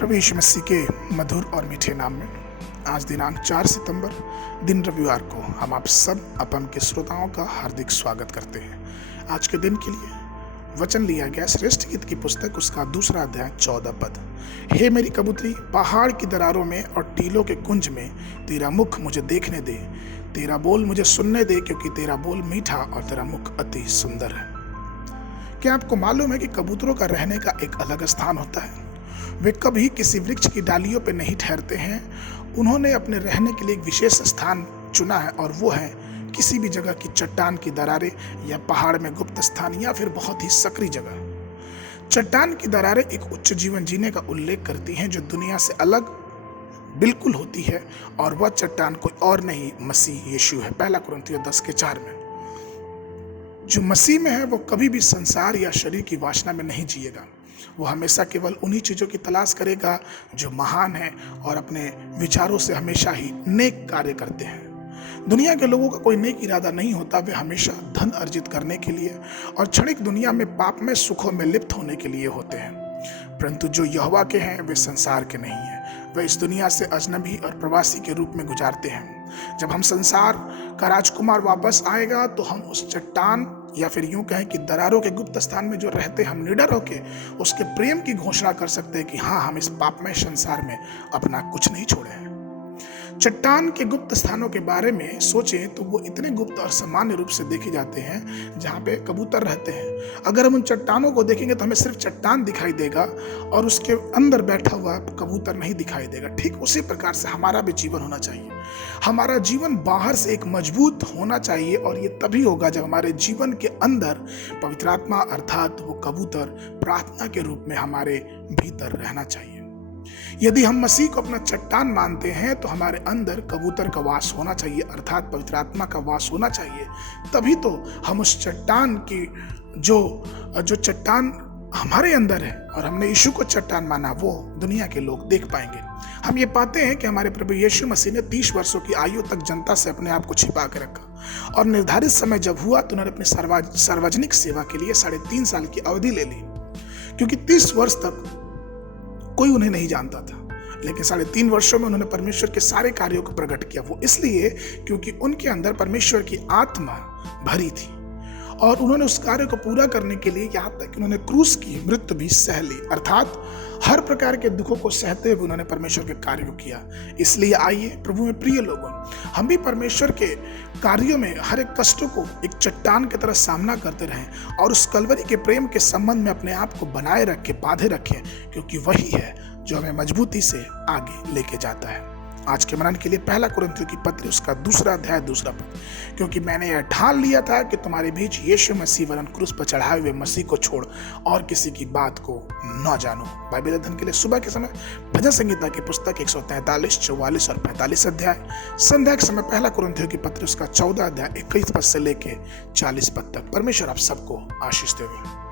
प्रभु यीशु मसीह के मधुर और मीठे नाम में आज दिनांक 4 सितंबर दिन रविवार को हम आप सब अपन के श्रोताओं का हार्दिक स्वागत करते हैं। आज के दिन के लिए वचन लिया गया श्रेष्ठ गीत की पुस्तक उसका 2 अध्याय 14 पद। हे मेरी कबूतरी, पहाड़ की दरारों में और टीलों के कुंज में तेरा मुख मुझे देखने दे, तेरा बोल मुझे सुनने दे, क्योंकि तेरा बोल मीठा और तेरा मुख अति सुंदर है। क्या आपको मालूम है कि कबूतरों का रहने का एक अलग स्थान होता है? वे कभी किसी वृक्ष की डालियों पर नहीं ठहरते हैं। उन्होंने अपने रहने के लिए एक विशेष स्थान चुना है और वो है किसी भी जगह की चट्टान की दरारें या पहाड़ में गुप्त स्थान या फिर बहुत ही सक्रिय जगह। चट्टान की दरारें एक उच्च जीवन जीने का उल्लेख करती हैं जो दुनिया से अलग बिल्कुल होती है, और वह चट्टान कोई और नहीं, मसीह यीशु है। 1 कुरिन्थियों 10:4 में जो मसीह में है वो कभी भी संसार या शरीर की वासना में नहीं जिएगा। वो हमेशा केवल उन्हीं चीज़ों की तलाश करेगा जो महान है और अपने विचारों से हमेशा ही नेक कार्य करते हैं। दुनिया के लोगों का कोई नेक इरादा नहीं होता। वे हमेशा धन अर्जित करने के लिए और क्षणिक दुनिया में पाप में सुखों में लिप्त होने के लिए होते हैं। परंतु जो यहोवा के हैं वे संसार के नहीं हैं। वे इस दुनिया से अजनबी और प्रवासी के रूप में गुजारते हैं। जब हम संसार का राजकुमार वापस आएगा तो हम उस चट्टान या फिर यूं कहें कि दरारों के गुप्त स्थान में जो रहते हम निडर होके उसके प्रेम की घोषणा कर सकते हैं कि हाँ, हम इस पापमय संसार में अपना कुछ नहीं छोड़े हैं। चट्टान के गुप्त स्थानों के बारे में सोचें तो वो इतने गुप्त और सामान्य रूप से देखे जाते हैं जहाँ पे कबूतर रहते हैं। अगर हम उन चट्टानों को देखेंगे तो हमें सिर्फ चट्टान दिखाई देगा और उसके अंदर बैठा हुआ कबूतर नहीं दिखाई देगा। ठीक उसी प्रकार से हमारा भी जीवन होना चाहिए। हमारा जीवन बाहर से एक मजबूत होना चाहिए और ये तभी होगा जब हमारे जीवन के अंदर पवित्र आत्मा अर्थात वो कबूतर प्रार्थना के रूप में हमारे भीतर रहना चाहिए। यदि हम मसीह को अपना चट्टान मानते हैं तो हमारे अंदर कबूतर का वास होना चाहिए अर्थात पवित्र आत्मा का वास होना चाहिए। तभी तो हम उस चट्टान की जो चट्टान हमारे अंदर है और हमने यीशु को चट्टान माना वो दुनिया के लोग देख पाएंगे। हम ये पाते हैं कि हमारे प्रभु यीशु मसीह ने 30 वर्षों की आयु तक जनता से अपने आप को छिपा के रखा और निर्धारित समय जब हुआ तो उन्होंने अपनी सार्वजनिक सेवा के लिए 3.5 साल की अवधि ले ली, क्योंकि 30 वर्ष तक कोई उन्हें नहीं जानता था। लेकिन 3.5 वर्षों में उन्होंने परमेश्वर के सारे कार्यों को प्रकट किया। वो इसलिए क्योंकि उनके अंदर परमेश्वर की आत्मा भरी थी और उन्होंने उस कार्य को पूरा करने के लिए यहाँ तक कि उन्होंने क्रूस की मृत्यु भी सह ली, अर्थात हर प्रकार के दुखों को सहते हुए उन्होंने परमेश्वर के कार्य को किया। इसलिए आइए प्रभु में प्रिय लोगों, हम भी परमेश्वर के कार्यों में हर एक कष्टों को एक चट्टान की तरह सामना करते रहें और उस कलवरी के प्रेम के संबंध में अपने आप को बनाए रखें, बांधे रखें, क्योंकि वही है जो हमें मजबूती से आगे लेके जाता है। आज के मनन के लिए 1 कुरिन्थियों की पत्री उसका 2 अध्याय 2 पद। क्योंकि मैंने यह ठान लिया था कि तुम्हारे बीच यीशु मसीह वरन क्रूस पर चढ़ाए हुए मसीह को छोड़ और किसी की बात को न जानो। बाइबल अध्ययन के लिए सुबह के समय भजन संगीता की पुस्तक 143, 44 और 45 अध्याय। संध्या के समय 1 कुरिन्थियों की पत्री उसका 14 अध्याय 21 पद से लेके 40 पद तक। परमेश्वर आप सबको आशीष देवे।